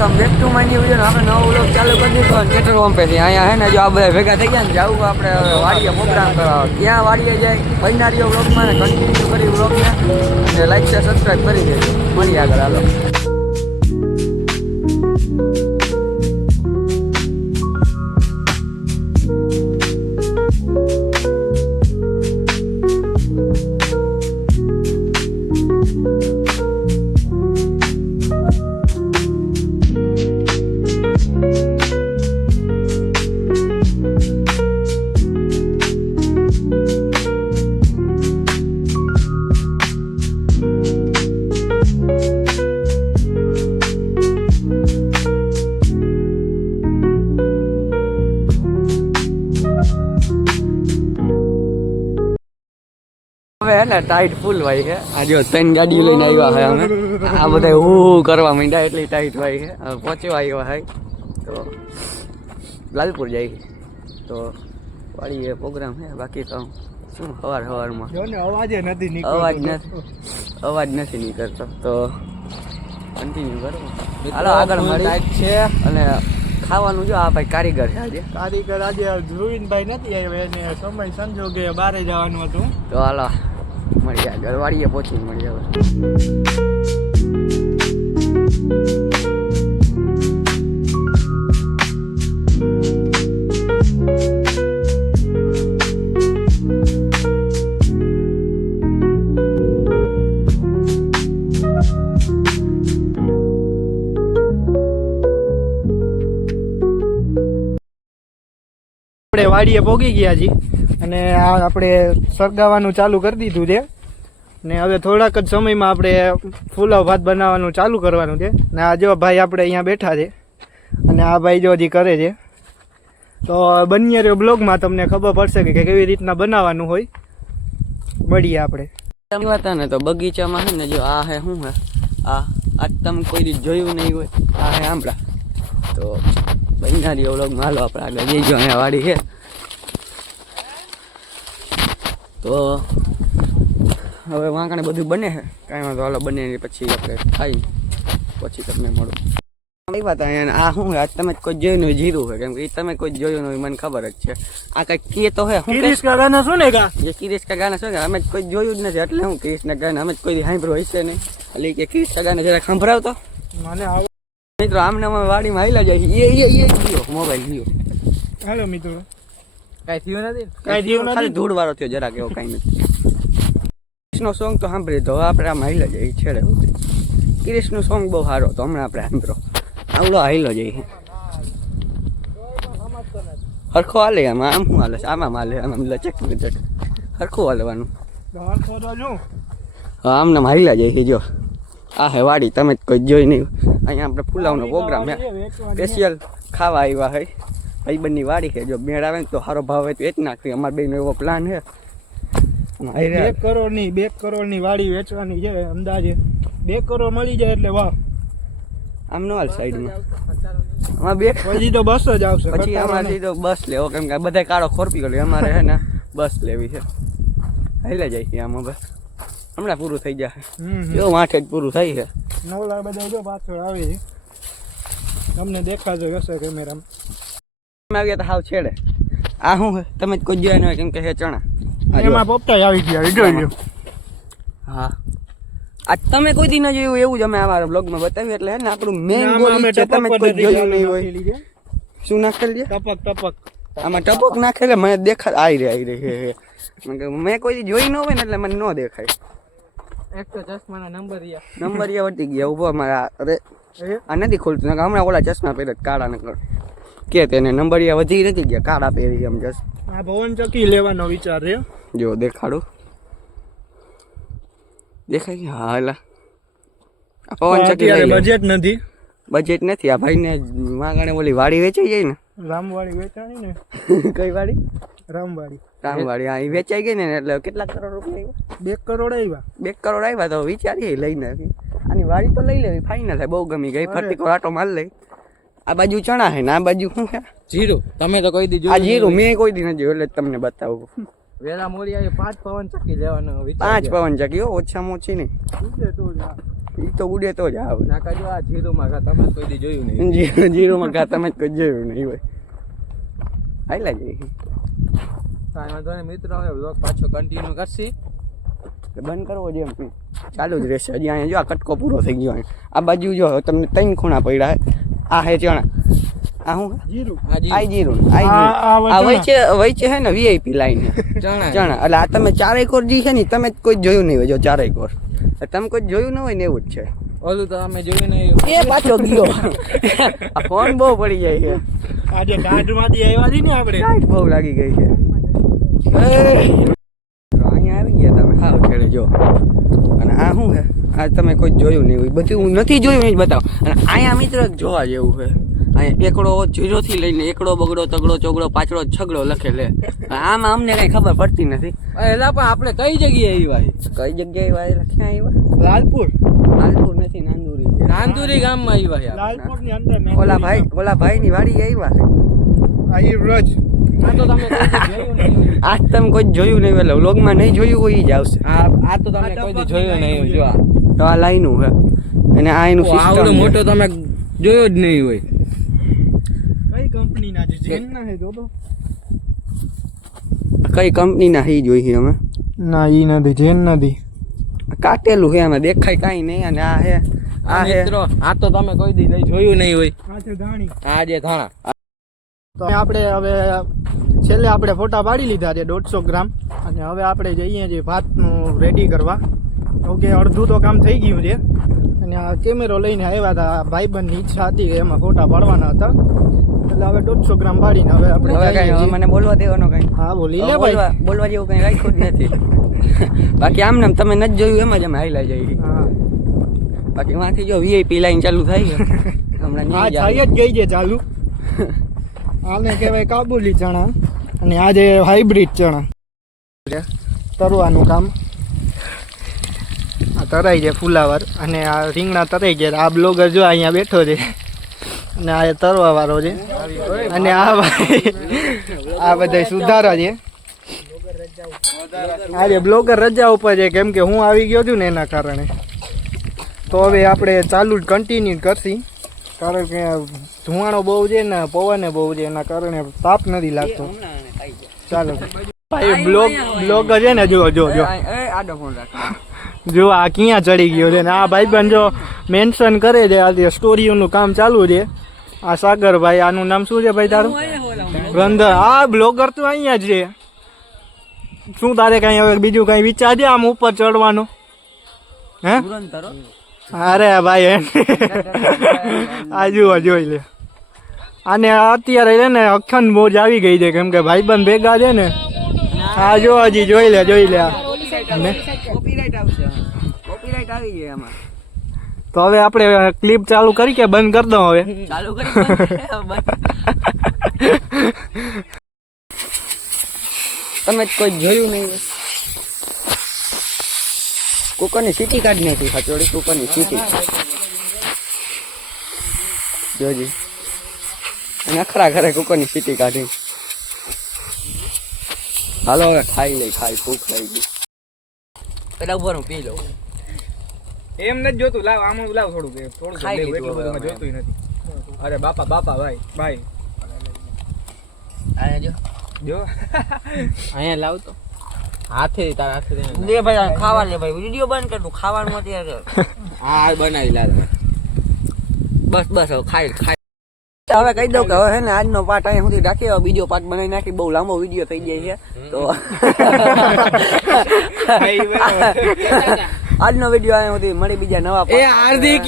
Welcome back to my new video. આપણે નવો vlog ચાલુ કરી દીધો અને પેટ્રોલ પંપેથી અહીંયા હે ને જો આ બધા ભેગા થઈ ગયા ને જવું આપણે વાડીએ પ્રોગ્રામ કરવા. ક્યાં વાડીએ જાય બનારીઓ વ્લોગમાં ને કન્ટિન્યુ કરી વ્લોગને અને લાઈક શેર સબસ્ક્રાઈબ કરી દેજો. મળીએ આગળ હાલો. હવે હે ને ટાઈટ ફૂલ ભાઈ છે. આ જો 3 ગાડીઓ લઈને આવ્યા છે અમે. આ બધા હું કરવા માંડ્યા એટલી ટાઈટ ભાઈ છે. હવે પહોંચવા આવ્યા હોય તો લાલપુર જાય તો વાડીએ પ્રોગ્રામ છે. બાકી તો શું સવારમાં અવાજ નથી નીકળતો તો કન્ટિન્યુ કરો. હાલો આગળ મળી છે. અને ખાવાનું જો આ ભાઈ કારીગર છે. આજે ધ્રુવીનભાઈ નથી આવ્યા એને સમય સંજોગે બહાર જવાનું હતું તો હાલો મળીએ આગળ વાડીએ પહોંચી મળીએ હવે. આપણે વાડીએ પોગી ગયા છીએ અને આ આપણે સળગાવવાનું ચાલુ કરી દીધું છે ને હવે થોડાક જ સમયમાં આપણે ફુલાવ ભાત બનાવવાનું ચાલુ કરવાનું છે. ને આ જો ભાઈ આપણે અહીંયા બેઠા છે અને આ ભાઈ જો હજી કરે છે તો બન્યા રહ્યો બ્લોગમાં તમને ખબર પડશે કે કેવી રીતના બનાવવાનું હોય. મળીએ આપણે હતા ને તો બગીચામાં છે ને જો આ હે શું હે આ તમે કોઈ દી જોયું નહીં હોય. આ હે આંબળા તો બનારી વ્લોગમાં હાલો આપણે આગળ જઈજો. અહીંયા વાડી છે તો હવે વાંકણે બધું બને છે કાંઈ વાંધો હાલો બને પછી આપણે ખાઈ પછી તમને મળું. કઈ વાત અહીંયા આ શું આજ તમે કોઈ જોયું નહીં જીરું છે કેમ કે તમે કોઈ જોયું નહીં મને ખબર જ છે. આ કંઈક કે તો હે કિરીશ કા ગાના શું ને કા જે કિરીશ કા ગાના શું કે અમે કોઈ જોયું જ નથી એટલે હું કિરીશના ગાના અમે કોઈ સાંભળ્યું હશે નહીં એટલે કે કિરીશ કા ગાના જરા સંભળાવતો મને મિત્રો. આમને અમે વાડીમાં હાલ્યા જાય એ ગયો મોબાઈલ ગયો. હાલો મિત્રો કાંઈ થયું નથી ખાલી ધૂળ વાળો થયો જરાક એવો કાંઈ નથી. કિરીશનો સોંગ તો સાંભળી તો આપણે આમ હાલ્યા જાય છેડે. કિરીશનું સોંગ બહુ સારો તો હમણાં આપણે સાંભળો આવડો હાલ્યો જાય હરખો હાલે આમાં. આમ શું હાલે આમાં હાલે આમ લચક લચક હરખું હાલવાનું. હા આમને હાલ્યા જાય જો. આ હે વાડી તમે કોઈ જોઈ નહીં. અહીંયા આપણે પુલાવનો પ્રોગ્રામ છે સ્પેશિયલ ખાવા આવ્યા હોય. ભાઈબંધની વાડી છે જો મેળ આવે ને તો સારો ભાવ હોય તો એ જ નાખવી. અમારા બેનો એવો પ્લાન છે. 2 કરોડની વાડી વેચવાની છે અંદાજે. 2 કરોડ મળી જાય એટલે વાહ. આમ નો હાલ સાઈડમાં આમાં બે પછી તો બસ જ આવશે. પછી અમારથી તો બસ લેવો કેમ કે બધા કાળો ખોરપી ગયો અમારે છે ને બસ લેવી છે. હાલ્યા જાય છે આમાં બસ હમણાં પૂરું થઈ જાય. જો માઠે જ પૂરું થઈ છે. નવલા બધા જો પાછળ આવે છે તમને દેખાજો હશે કેમેરામાં. આવ્યા તો હાવ છેડે. આ શું તમે જ કોઈ જોયા ન હોય કેમ કે હે ચણા એમાં પોપટા આવી ગયા જોઈ લો. હા આ તમે કોઈ દી ન જોયું એવું જ અમે અમારા બ્લોગમાં બતાવ્યું એટલે હે ને આપણું મેઇન ગોલ છે તમે કોઈ જોયું નહીં હોય. શું નાખેલી છે ટપક આમાં ટપક નાખેલે મને દેખાય આવી રહી છે. મેં કોઈ દી જોઈ ન હોય ને એટલે મને ન દેખાય. એક તો ચશ્માના નંબરિયા વટી ગયા ઉભો અમારા. અરે આ નથી ખોલતું હમણાં ઓલા ચશ્મા પહેરે કાળા ને કે તેને નંબરિયા વધી નથી ગયા કાળા પહેરી એમ જશ. આ પવન ચક્કી લેવાનો વિચાર છે જો દેખાડું દેખાય હા એલા આ પવન ચક્કી બજેટ નથી. આ ભાઈને વાંગણે ઓલી વાડી વેચાઈ જાય ને રામવાડી વેચાણી ને કઈ વાડી રામવાડી હા એ વેચાઈ ગઈ ને એટલે કેટલા કરોડ રૂપિયા 2 કરોડ આવ્યા. 2 કરોડ આવ્યા તો વિચારીએ લઈને આની વાડી તો લઈ લેવી ફાઇનલ હે. બહુ ગમી ગઈ ફરતી આટો માર લઈ. આ બાજુ ચણા હે ને આ બાજુ શું છે જીરું. તમે તો કોઈ દી જોયું? આ જીરું મેં કોઈ દી ન જોયું એટલે તમને બતાવું. વેલા મોડી આવી 5 પવન ચક્કી લેવાનો વિચાર 5 પવન ચક્કી ઓછામાં ઓછી નહીં એ તો ઉડે તો જ આવે નાકા જો આ જીરોમાં ઘા તમે કોઈ દી જોયું નહીં. જીરોમાં ઘા તમે જ કોઈ જોયું નહીં હોય હાઈલા જઈ કાંઈ વાંધો નહીં મિત્રો, હવે વ્લોગ પાછો કન્ટિન્યુ કરશી. બંધ કરવો છે એમ ચાલુ જ રહેશે. હજી અહીંયા જો આ કટકો પૂરો થઈ ગયો આ બાજુ જો તમને 3 ખૂણા પડ્યા આ હે ચણા આ હું જીરું આ જીરું આ વચ્ચે હે ને વીઆઈપી લાઈન ચણા ચણા એટલે આ તમે ચારેય કોર જી છે ને તમે જ કોઈ જોયું નહીં હોય જો ચારેય કોર તમે કોઈ જોયું ન હોય ને એવું જ છે. ઓલું તો અમે જોયું નહીં. એ પાછો ગયો આ ફોન બહુ પડી જાય છે આજે દાઢમાંથી આવ્યા હતી ને આપણે લાઈટ બહુ લાગી ગઈ છે. અહીંયા આવી ગયા તમે હાવ છેડે જો અને આ શું છે આ તમે કોઈ જોયું નહીં હોય બધું હું નથી જોયું નહીં જ બતાવો. અને અહીંયા મિત્ર જોવા જેવું છે અહીંયા એકડો જીરોથી લઈને એકડો બગડો તગડો ચોગડો પાછળો છગડો લખેલે આમાં અમને કઈ ખબર પડતી નથી. એલા પણ આપણે કઈ જગ્યાએ આવ્યા? કઈ જગ્યાએ વાય લખ્યા આવ્યા લાલપુર લાલપુર નથી નાંદુરી છે. નાંદુરી ગામમાં આવ્યા. લાલપુર ની અંદર ઓલા ભાઈ ની વાડી આવ્યા છે. આઈ રજ આ તો તમે કોઈ દી જોયું નહીં. આજ તમે કોઈ જોયું નહીં એટલે વ્લોગમાં નહીં જોયું હોય એ જ આવશે. આ તો તમે કોઈ દી જોયું નહીં. જો આ તો આ લાઈનું છે અને આ એનું આવડો સિસ્ટમ મોટો તમે જોયો જ નહીં હોય. કઈ કંપની ના છે જેન ના હે તો કઈ કંપનીના હી જોઈએ અમે ના ઈ નથી જેન નથી કાટેલું છે એમાં દેખાય કાંઈ નહીં. અને આ હે આ હે મિત્રો આ તો તમે કોઈ દી નહીં જોયું નહીં હોય. આ છે ધાણી આ જે ધાણા તો આપણે હવે છેલ્લે આપણે ફોટા પાડી લીધા છે 150 ગ્રામ અને હવે આપણે જઈએ છીએ ભાતનું રેડી કરવા. ઓકે અડધું તો કામ થઈ ગયું છે અને આ કેમેરો લઈને આવ્યા હતા. ભાઈબંધની ઈચ્છા હતી કે એમાં ફોટા પાડવાના હતા એટલે હવે 150 ગ્રામ પાડીને હવે આપણે હવે જઈએ કઈ છીએ. મને બોલવા દેવાનો કઈ હા બોલી લે ભાઈ. બોલવા જેવું કઈ રાખ્યું જ નથી. બાકી આમ ને તમે નથી જોયું એમ જ અમે હાઈલા જઈએ. હા બાકી વાંથી જો વીઆઈપી લાઈન ચાલુ થાય છે હમણાં આ નહીં છાઈ જ ગઈ છે ચાલુ. આને કહેવાય કાબુલી ચણા અને આ જે હાઇબ્રિડ ચણા તરવાનું કામ. આ તરાઈ છે ફુલાવર અને આ રીંગણા તરાઈ ગયા. આ બ્લોગર જો અહીંયા બેઠો છે અને આ તરવા વાળો છે અને આ ભાઈ આ બધા સુધારા છે. આજે બ્લોગર રજા ઉપર છે કેમ કે હું આવી ગયો છું ને એના કારણે. તો હવે આપણે ચાલુ જ કન્ટિન્યુ કરશી કારણ કે ધુવાણો બહુ છે ને પવને બહુ છે એના કારણે તાપ નથી લાગતો. ચાલો ભાઈ બ્લોગ છે ને જો આડો ફોન રાખ જો આ ક્યાં ચડી ગયો છે ને આ ભાઈબંધ જો મેન્શન કરે છે. આજે સ્ટોરીઓનું કામ ચાલુ છે. આ સાગરભાઈ આનું નામ શું છે ભાઈ તારું? ગંધર. આ બ્લોગર તો અહીંયા જ છે. શું તારે કઈ હવે બીજું કઈ વિચાર છે આમ ઉપર ચડવાનો? હે અરે ભાઈ આ જુઓ જોઈ લે. આને અત્યારે છે ને અખંડ મોજ આવી ગઈ છે કેમ કે ભાઈબંધ ભેગા છે ને. આ જો હજી જોઈ લે કોપીરાઈટ આવશે. કોપીરાઈટ આવી જાય આમાં. તો હવે આપણે ક્લિપ ચાલુ કરી કે બંધ કરી દઉં હવે? ચાલુ કરી તમે કોઈ જોયું નહીં કુકરની સીટી કાઢી નાખી ખચોડી કુકરની સીટી જોજી નખરા કરે કુકરની સીટી કાઢી. હાલો હવે ખાઈ ભૂખ લાગી ગઈ. પેલા ઉભા હું પી લઉં. એમ નથી જોતું લાવ આમણું લાવ થોડું ખાઈ લીધું એટલું બધું હવે જોતું નથી. અરે બાપા ભાઈ અહીંયા જો અહીંયા લાવતો હાથે તારા હાથે લે ભાઈ ખાવા લે ભાઈ વિડીયો બંધ કર તું ખાવાનું અત્યારે આ બનાવી લાલ. બસ હવે ખાઈ હવે કહી દઉં કે હવે હે ને આજનો પાર્ટ અહીંયા સુધી રાખીએ. હવે બીજો પાર્ટ બનાવી નાખી. બહુ લાંબો વિડીયો થઈ જાય છે તો આજનો વિડીયો અહીંયા સુધી મળી બીજા નવા એ હાર્દિક